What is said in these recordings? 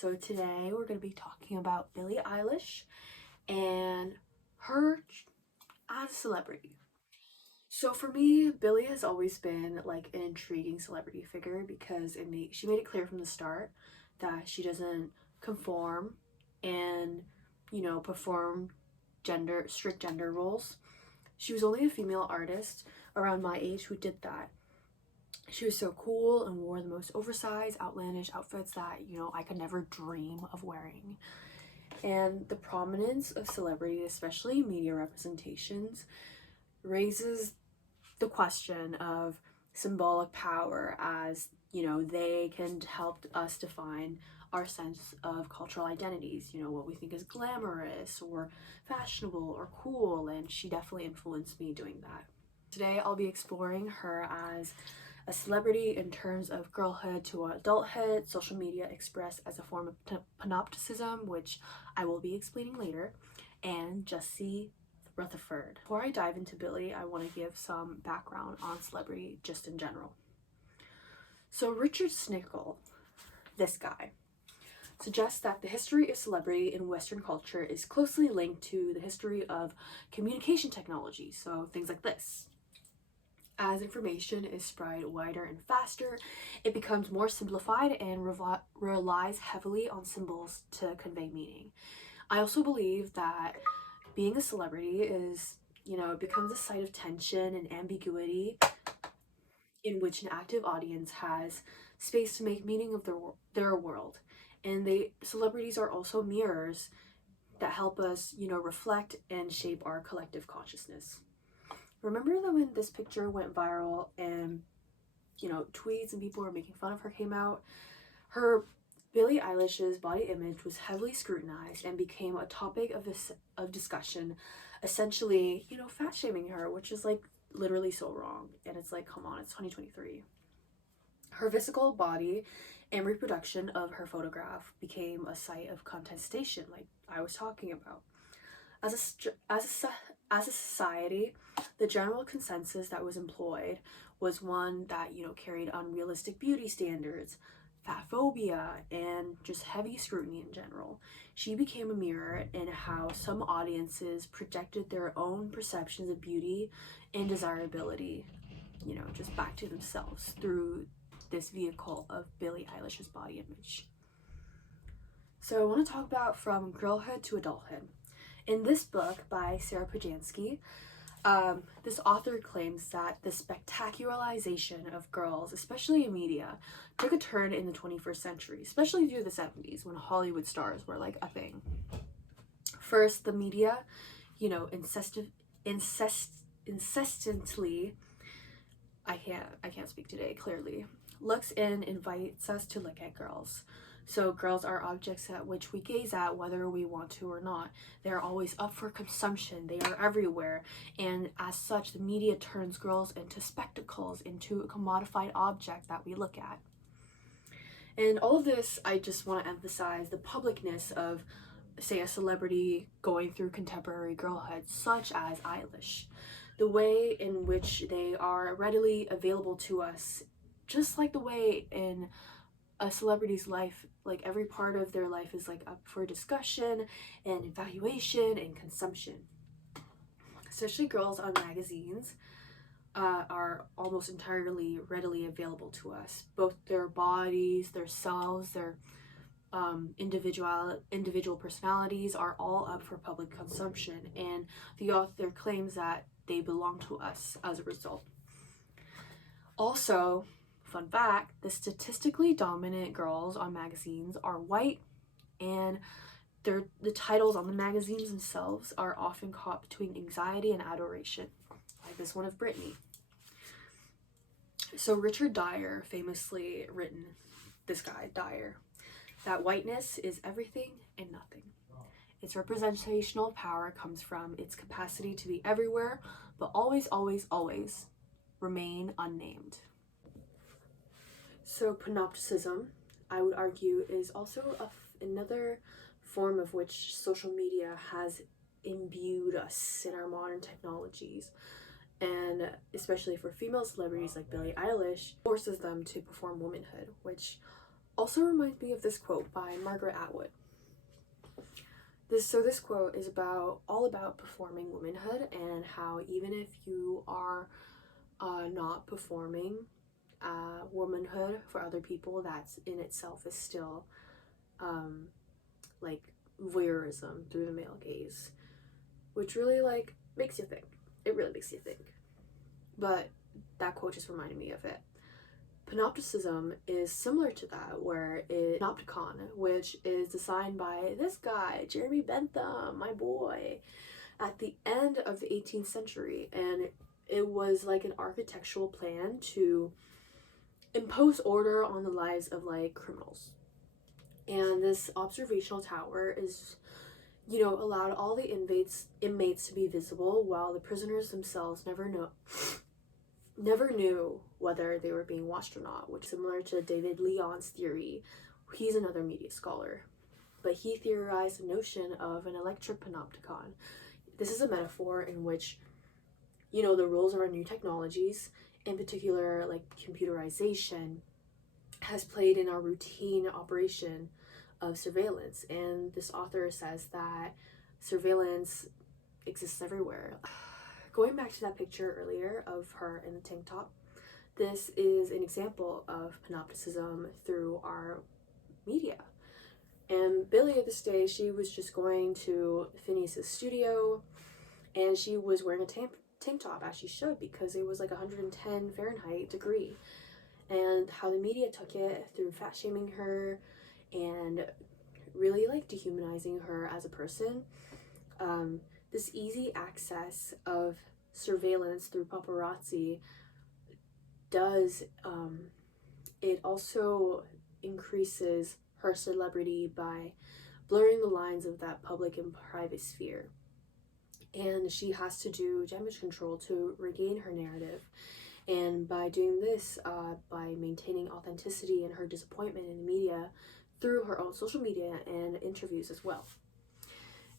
So today we're going to be talking about Billie Eilish and her as a celebrity. So for me, Billie has always been like an intriguing celebrity figure because she made it clear from the start that she doesn't conform and perform strict gender roles. She was only a female artist around my age who did that. She was so cool and wore the most oversized, outlandish outfits that, I could never dream of wearing. And the prominence of celebrity, especially media representations, raises the question of symbolic power as, they can help us define our sense of cultural identities, what we think is glamorous or fashionable or cool, and she definitely influenced me doing that. Today I'll be exploring her as a celebrity in terms of girlhood to adulthood, social media expressed as a form of panopticism, which I will be explaining later, and Jesse Rutherford. Before I dive into Billie, I want to give some background on celebrity just in general. So Richard Snickle, this guy, suggests that the history of celebrity in Western culture is closely linked to the history of communication technology, so things like this. As information is spread wider and faster, it becomes more simplified and relies heavily on symbols to convey meaning. I also believe that being a celebrity is, it becomes a site of tension and ambiguity in which an active audience has space to make meaning of their world. And celebrities are also mirrors that help us, reflect and shape our collective consciousness. Remember that when this picture went viral and, tweets and people were making fun of her came out? Billie Eilish's body image was heavily scrutinized and became a topic of discussion, essentially, fat shaming her, which is like literally so wrong. And it's like, come on, it's 2023. Her physical body and reproduction of her photograph became a site of contestation, like I was talking about. As a society, the general consensus that was employed was one that, carried unrealistic beauty standards, fat phobia, and just heavy scrutiny in general. She became a mirror in how some audiences projected their own perceptions of beauty and desirability, just back to themselves through this vehicle of Billie Eilish's body image. So I want to talk about from girlhood to adulthood. In this book by Sarah Pajansky, this author claims that the spectacularization of girls, especially in media, took a turn in the 21st century, especially through the 70s when Hollywood stars were like a thing. First, the media, incessantly, I can't speak today clearly, looks and invites us to look at girls. So girls are objects at which we gaze at whether we want to or not. They are always up for consumption. They are everywhere. And as such, the media turns girls into spectacles, into a commodified object that we look at. And all of this, I just want to emphasize the publicness of, say, a celebrity going through contemporary girlhood, such as Eilish. The way in which they are readily available to us, just like the way in a celebrity's life, like every part of their life is like up for discussion and evaluation and consumption. Especially girls on magazines are almost entirely readily available to us. Both their bodies, their selves, their individual personalities are all up for public consumption, and the author claims that they belong to us as a result. Also, fun fact, the statistically dominant girls on magazines are white, and the titles on the magazines themselves are often caught between anxiety and adoration, like this one of Britney. So Richard Dyer famously written, this guy, Dyer, that whiteness is everything and nothing. Its representational power comes from its capacity to be everywhere, but always, always, always remain unnamed. So panopticism, I would argue, is also another form of which social media has imbued us in our modern technologies. And especially for female celebrities like Billie Eilish, forces them to perform womanhood, which also reminds me of this quote by Margaret Atwood. This quote is all about performing womanhood, and how even if you are not performing womanhood for other people, that's in itself is still like voyeurism through the male gaze, which really like makes you think. It really makes you think. But that quote just reminded me of it. Panopticism is similar to that, where it Panopticon, which is designed by this guy, Jeremy Bentham, my boy, at the end of the 18th century, and it was like an architectural plan to impose order on the lives of like criminals. And this observational tower is, allowed all the inmates to be visible, while the prisoners themselves never knew whether they were being watched or not, which is similar to David Leon's theory. He's another media scholar, but he theorized the notion of an electric panopticon. This is a metaphor in which, the rules of our new technologies, in particular like computerization, has played in our routine operation of surveillance. And this author says that surveillance exists everywhere. Going back to that picture earlier of her in the tank top, this is an example of panopticism through our media. And Billie at this stage, she was just going to Phineas's studio, and she was wearing a tank top, as she should, because it was like 110 Fahrenheit degree. And how the media took it through fat shaming her and really like dehumanizing her as a person. This easy access of surveillance through paparazzi does, it also increases her celebrity by blurring the lines of that public and private sphere. And she has to do damage control to regain her narrative. And by doing this, by maintaining authenticity and her disappointment in the media through her own social media and interviews as well.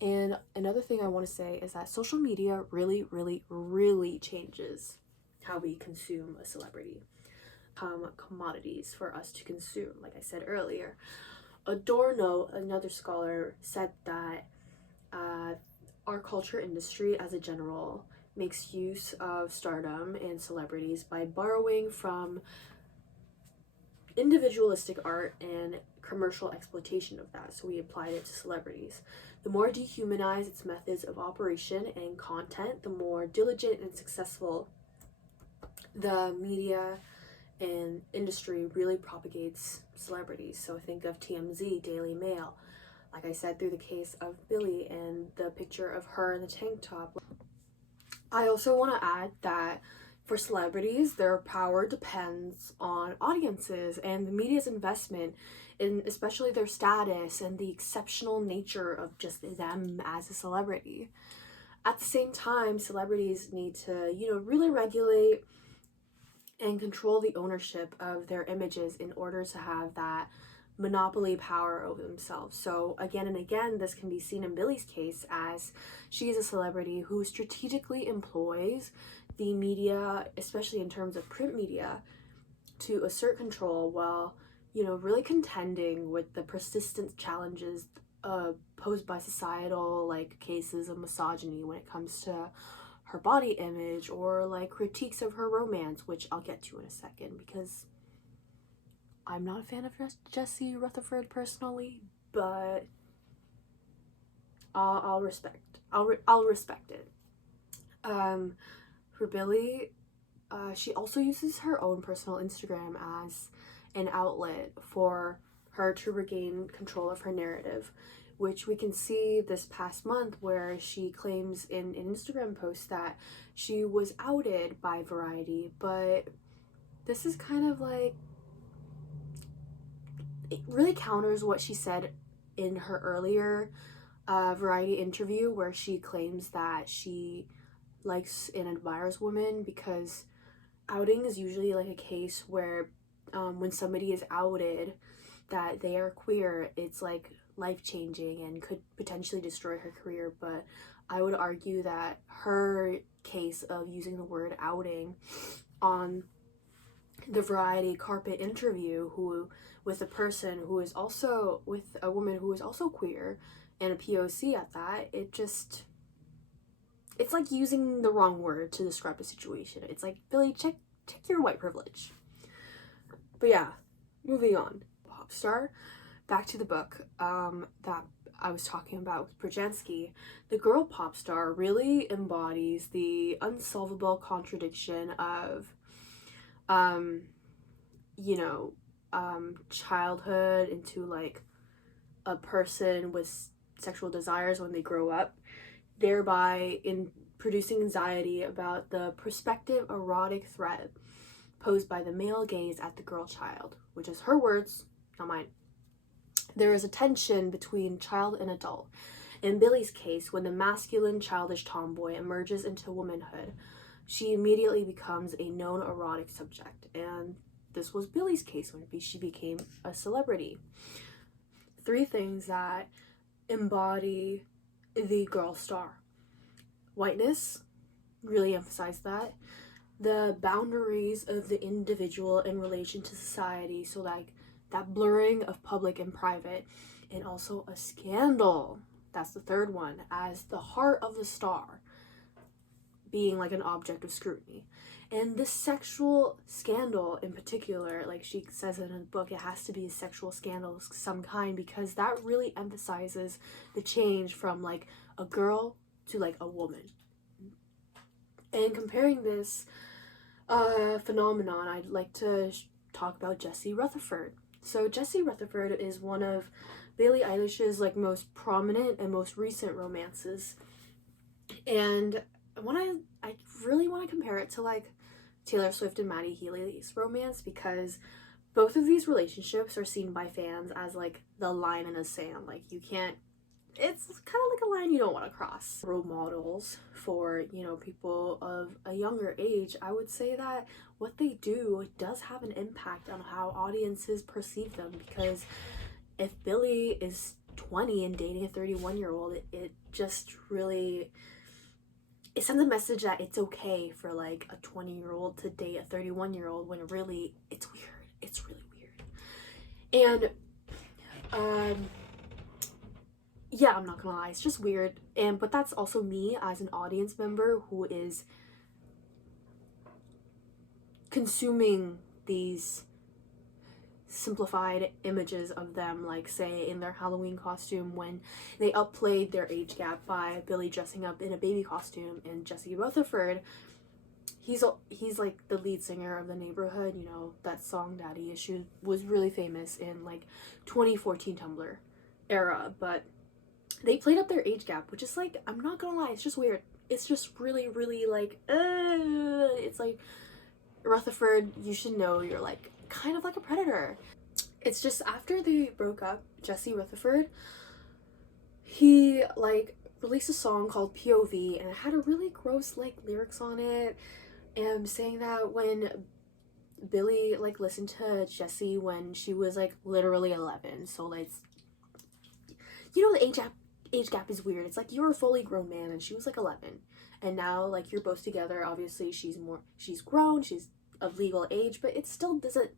And another thing I want to say is that social media really, really, really changes how we consume a celebrity. Commodities for us to consume, like I said earlier. Adorno, another scholar, said that our culture industry as a general makes use of stardom and celebrities by borrowing from individualistic art and commercial exploitation of that. So we applied it to celebrities. The more dehumanized its methods of operation and content, the more diligent and successful the media and industry really propagates celebrities. So think of TMZ, Daily Mail, like I said, through the case of Billie and the picture of her in the tank top. I also want to add that for celebrities, their power depends on audiences and the media's investment in especially their status and the exceptional nature of just them as a celebrity. At the same time, celebrities need to, really regulate and control the ownership of their images in order to have that monopoly power over themselves. So again and again, this can be seen in Billie's case, as she is a celebrity who strategically employs the media, especially in terms of print media, to assert control while, really contending with the persistent challenges posed by societal like cases of misogyny when it comes to her body image, or like critiques of her romance, which I'll get to in a second, because I'm not a fan of Jesse Rutherford personally, but I'll respect it. For Billie, she also uses her own personal Instagram as an outlet for her to regain control of her narrative, which we can see this past month, where she claims in an Instagram post that she was outed by Variety. But this is kind of like, it really counters what she said in her earlier Variety interview, where she claims that she likes and admires women, because outing is usually like a case where when somebody is outed that they are queer, it's like life-changing and could potentially destroy her career. But I would argue that her case of using the word outing on the Variety carpet interview with a person who is also with a woman who is also queer and a POC at that, it's like using the wrong word to describe a situation. It's like, Billie, check your white privilege. But yeah, moving on. Pop star, back to the book that I was talking about with Brzezinski. The girl pop star really embodies the unsolvable contradiction of childhood into like a person with sexual desires when they grow up, thereby in producing anxiety about the prospective erotic threat posed by the male gaze at the girl child, which is her words, not mine. There is a tension between child and adult. In Billie's case, when the masculine childish tomboy emerges into womanhood, she immediately becomes a known erotic subject, and this was Billie's case when she became a celebrity. 3 things that embody the girl star. Whiteness, really emphasize that. The boundaries of the individual in relation to society, so like that blurring of public and private, and also a scandal. That's the 3rd one, as the heart of the star, being like an object of scrutiny. And this sexual scandal in particular, like she says in the book, it has to be a sexual scandal of some kind, because that really emphasizes the change from like a girl to like a woman. And comparing this phenomenon, I'd like to talk about Jessie Rutherford. So Jessie Rutherford is one of Billie Eilish's like most prominent and most recent romances, and I really want to compare it to like Taylor Swift and Maddie Healy's romance, because both of these relationships are seen by fans as like the line in the sand. Like you can't, it's kind of like a line you don't want to cross. Role models for, people of a younger age, I would say that what they do does have an impact on how audiences perceive them, because if Billie is 20 and dating a 31-year-old, it just really, it sends a message that it's okay for like a 20-year-old to date a 31-year-old, when really it's weird. It's really weird. And yeah, I'm not gonna lie, it's just weird. But that's also me as an audience member who is consuming these simplified images of them, like say in their Halloween costume when they upplayed their age gap by Billie dressing up in a baby costume, and Jessie Rutherford, he's like the lead singer of The Neighborhood, that song Daddy Issues was really famous in like 2014 Tumblr era, but they played up their age gap, which is like, I'm not gonna lie, it's just weird. It's just really, really like, it's like, Rutherford, you should know you're like kind of like a predator. It's just after they broke up, Jessie Rutherford, he like released a song called POV, and it had a really gross like lyrics on it, and saying that when Billie like listened to Jessie when she was like literally 11, so like, the age gap is weird. It's like you're a fully grown man and she was like 11, and now like you're both together. Obviously she's grown, she's of legal age, but it still doesn't